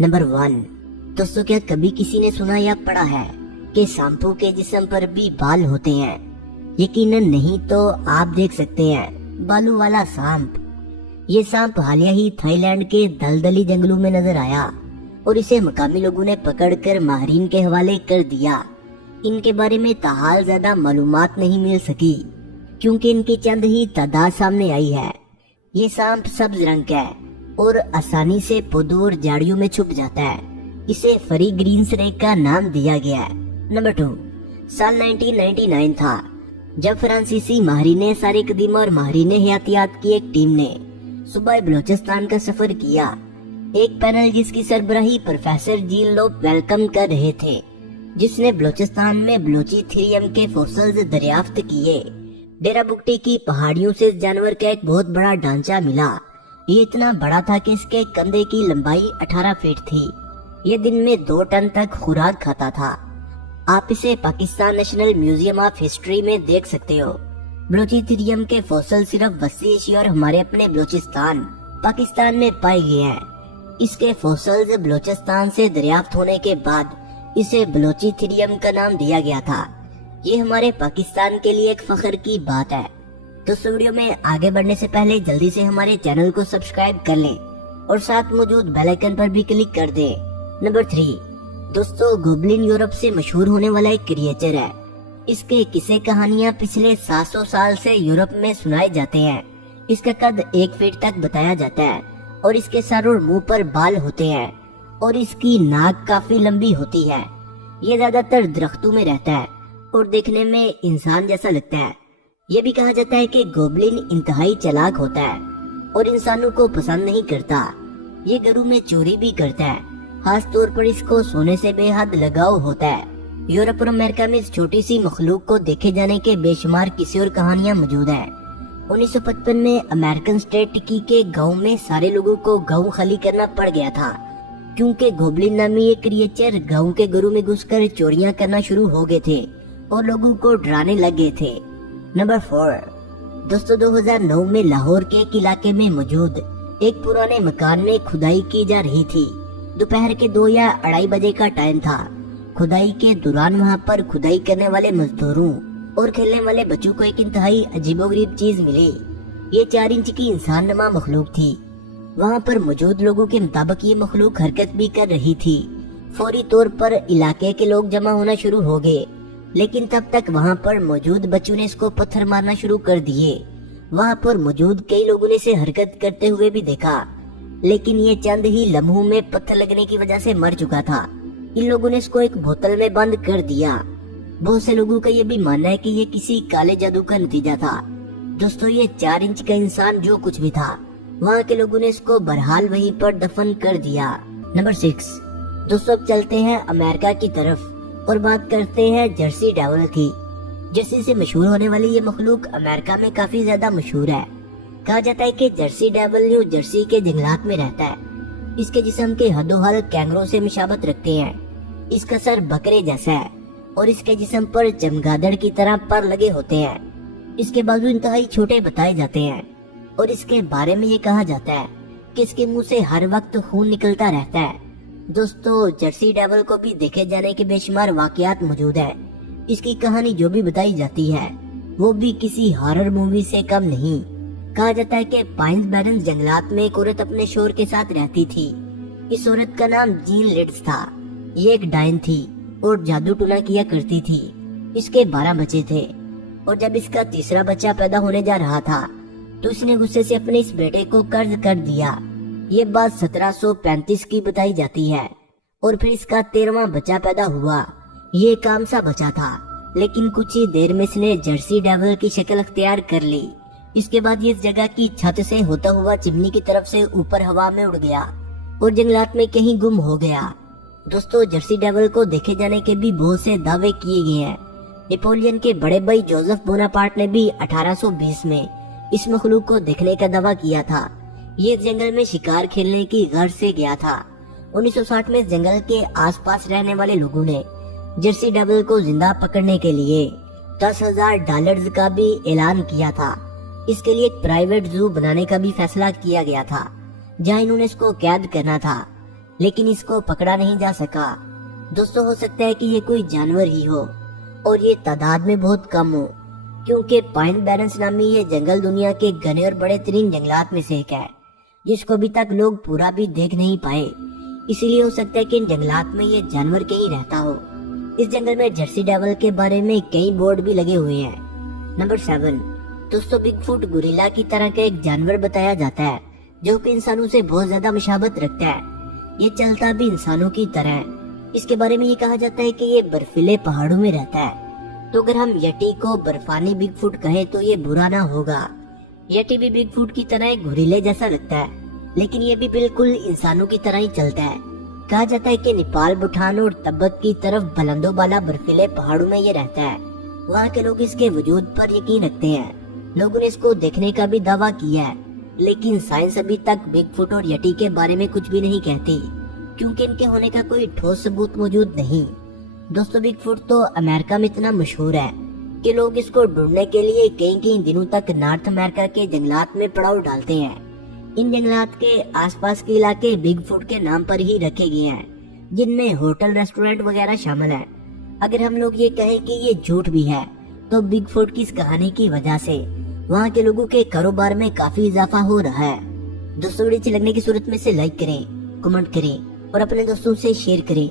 Number 1। दोस्तों, क्या कभी किसी ने सुना या पढ़ा है कि सांपों के जिस्म पर भी बाल होते हैं? यकीनन नहीं तो आप देख सकते हैं बालों वाला सांप। ये सांप हालिया ही थाईलैंड के दलदली जंगलों में नजर आया और इसे मकामी लोगों ने पकड़कर माहिरीन के हवाले कर दिया। इनके बारे में ताहाल ज्यादा मालूमात नहीं मिल सकी क्योंकि इनकी चंद ही तादाद सामने आई है। ये सांप सब्ज रंग का है और आसानी से पौधों और झाड़ियों में छुप जाता है। इसे फरी ग्रीन स्नेक का नाम दिया गया है। नंबर 2। साल 1999 था जब फ्रांसीसी माहिरीन सारे कदीम और माहिरीन हयातियात की एक टीम ने सूबा बलोचिस्तान का सफर किया। एक पैनल जिसकी सरबराही प्रोफेसर जील लोब वेलकम कर रहे थे, जिसने बलोचिस्तान में बलोची थीरियम के फॉसिल्स दरियाफ्त किए। डेरा बुगटी की पहाड़ियों से इस जानवर का एक बहुत बड़ा ढांचा मिला। ये इतना बड़ा था कि इसके कंधे की लंबाई 18 फीट थी। ये दिन में 2 टन तक खुराक खाता था। आप इसे Pakistan national museum of history में देख सकते हो। बलोचिथीरियम के फॉसिल सिर्फ वस्ती एशिया और हमारे अपने बलोचिस्तान पाकिस्तान में पाए गए हैं। इसके फॉसिल्स बलोचिस्तान से दरियाफ्त होने के बाद इसे बलोचिथीरियम का नाम दिया गया था। ये हमारे पाकिस्तान के लिए एक फख्र की बात है। दोस्तों, वीडियो में आगे बढ़ने से पहले जल्दी से हमारे चैनल को सब्सक्राइब कर लें और साथ मौजूद बेल आइकन पर भी क्लिक कर दें। नंबर 3। दोस्तों, गोबलिन यूरोप से मशहूर होने वाला एक क्रिएचर है। इसके किस्से कहानियां पिछले 700 साल से यूरोप में सुनाए जाते हैं। इसका कद 1 फीट तक बताया जाता है और इसके सर और मुंह पर बाल होते हैं और इसकी नाक काफी लंबी होती है। ये ज्यादातर दरख्तों में रहता है और देखने में इंसान जैसा लगता है। ये भी कहा जाता है कि गोबलिन इंतहाई चालाक होता है और इंसानों को पसंद नहीं करता। ये घरों में चोरी भी करता है। खास तौर पर इसको सोने से बेहद लगाव होता है। यूरोप और अमेरिका में इस छोटी सी मखलूक को देखे जाने के बेशुमार किस्से और कहानियां मौजूद हैं। 1955 में अमेरिकन स्टेट टिकी के गांव में सारे लोगों को गांव खाली करना पड़ गया था क्योंकि गोबलिन नामी एक क्रिएचर गांव के घरों में घुसकर चोरियां करना शुरू हो गए थे और लोगों को डराने लग गए थे। नंबर 4। दोस्तों, 2009 में लाहौर के एक इलाके में मौजूद एक पुराने मकान में खुदाई की जा रही थी। दोपहर के 2 या 2:30 बजे का टाइम था। खुदाई के दौरान वहां पर खुदाई करने वाले मजदूरों और खेलने वाले बच्चों को एक इंतहाई अजीबोगरीब चीज मिली। ये 4 इंच की इंसान नुमा मखलूक थी। वहां पर मौजूद लोगों के मुताबिक ये मखलूक हरकत भी कर रही थी। फौरी तौर पर इलाके के लोग जमा होना शुरू हो गए, लेकिन तब तक वहां पर मौजूद बच्चों ने इसको पत्थर मारना शुरू कर दिए। वहां पर मौजूद कई लोगों ने इसे हरकत करते हुए भी देखा, लेकिन ये चंद ही लम्हों में पत्थर लगने की वजह से मर चुका था। इन लोगों ने इसको एक बोतल में बंद कर दिया। बहुत से लोगों का ये भी मानना है कि ये किसी काले जादू का नतीजा था। दोस्तों, ये 4 इंच का इंसान जो कुछ भी था, वहाँ के लोगों ने इसको बहरहाल वहीं पर दफन कर दिया। नंबर 6। दोस्तों, अब चलते हैं अमेरिका की तरफ और बात करते हैं जर्सी डेविल की। जर्सी से मशहूर होने वाली ये मखलूक अमेरिका में काफी ज्यादा मशहूर है। कहा जाता है कि जर्सी डेविल न्यू जर्सी के जंगलात में रहता है। इसके जिस्म के हदोहल कैंगरों से मुशाबत रखते हैं। इसका सर बकरे जैसा है और इसके जिस्म पर चमगादड़ की तरह पर लगे होते हैं। इसके बाजू इंतहाई छोटे बताए जाते हैं और इसके बारे में ये कहा जाता है कि इसके मुंह से हर वक्त खून निकलता रहता है। दोस्तों, जर्सी डेविल को भी देखे जाने के बेशुमार वाकयात मौजूद है। इसकी कहानी जो भी बताई जाती है वो भी किसी हॉरर मूवी से कम नहीं। कहा जाता है कि पाइन्स बैरन्स जंगलात में एक औरत अपने शोहर के साथ रहती थी। इस औरत का नाम जीन लिड्स था। ये एक डायन थी और जादू टूना किया करती थी। इसके 12 बच्चे थे और जब इसका तीसरा बच्चा पैदा होने जा रहा था तो इसने गुस्से से अपने इस बेटे को कर्ज कर दिया। ये बात 1735 की बताई जाती है और फिर इसका 13वां बच्चा पैदा हुआ। ये काम सा बच्चा था, लेकिन कुछ ही देर में इसने जर्सी डेविल की शक्ल अख्तियार कर ली। इसके बाद ये इस जगह की छत से होता हुआ चिमनी की तरफ से ऊपर हवा में उड़ गया और जंगलात में कहीं गुम हो गया। दोस्तों, जर्सी डेविल को देखे जाने के भी बहुत से दावे किए गए हैं। नेपोलियन के बड़े भाई जोसेफ बोनापार्ट ने भी 1820 में इस मखलूक को देखने का दावा किया था। ये जंगल में शिकार खेलने की गर्ज से गया था। 1960 में जंगल के आसपास रहने वाले लोगों ने जर्सी डेविल को जिंदा पकड़ने के लिए $10,000 का भी ऐलान किया था। इसके लिए एक प्राइवेट जू बनाने का भी फैसला किया गया था, जहां इन्होंने इसको कैद करना था। لیکن اس کو پکڑا نہیں جا سکا۔ دوستوں ہو سکتا ہے کہ یہ کوئی جانور ہی ہو اور یہ تعداد میں بہت کم ہو، کیونکہ پائن بیرنس نامی یہ جنگل دنیا کے گھنے اور بڑے ترین جنگلات میں سے ایک ہے، جس کو ابھی تک لوگ پورا بھی دیکھ نہیں پائے۔ اسی لیے ہو سکتا ہے کہ ان جنگلات میں یہ جانور کہیں رہتا ہو۔ اس جنگل میں جرسی ڈیول کے بارے میں کئی بورڈ بھی لگے ہوئے ہیں۔ نمبر 7، دوستوں بگ فوٹ گوریلا کی طرح کا ایک جانور بتایا جاتا ہے جو کہ انسانوں سے بہت زیادہ مشابہت رکھتا ہے۔ یہ چلتا بھی انسانوں کی طرح ہے۔ اس کے بارے میں یہ کہا جاتا ہے کہ یہ برفیلے پہاڑوں میں رہتا ہے، تو اگر ہم یٹی کو برفانی بگ فوٹ کہیں تو یہ برا نہ ہوگا۔ یٹی بھی بگ فوٹ کی طرح ایک گوریلے جیسا لگتا ہے، لیکن یہ بھی بالکل انسانوں کی طرح ہی چلتا ہے۔ کہا جاتا ہے کہ نیپال، بھوٹان اور تبت کی طرف بلندوں بالا برفیلے پہاڑوں میں یہ رہتا ہے۔ وہاں کے لوگ اس کے وجود پر یقین رکھتے ہیں۔ لوگوں نے اس کو دیکھنے کا بھی دعویٰ کیا ہے، لیکن سائنس ابھی تک بگ فوٹ اور یٹی کے بارے میں کچھ بھی نہیں کہتی، کیونکہ ان کے ہونے کا کوئی ٹھوس ثبوت موجود نہیں۔ دوستوں بگ فوٹ تو امریکہ میں اتنا مشہور ہے کہ لوگ اس کو ڈھونڈنے کے لیے کئی دنوں تک نارتھ امریکہ کے جنگلات میں پڑاؤ ڈالتے ہیں۔ ان جنگلات کے آس پاس کے علاقے بگ فوٹ کے نام پر ہی رکھے گئے ہیں، جن میں ہوٹل، ریسٹورنٹ وغیرہ شامل ہیں۔ اگر ہم لوگ یہ کہیں کہ یہ جھوٹ بھی ہے، تو بگ فوٹ کی اس کہانی کی وجہ سے وہاں کے لوگوں کے کاروبار میں کافی اضافہ ہو رہا ہے۔ دوستوں ویڈیو اچھی لگنے کی صورت میں سے لائک کریں، کمنٹ کریں اور اپنے دوستوں سے شیئر کریں۔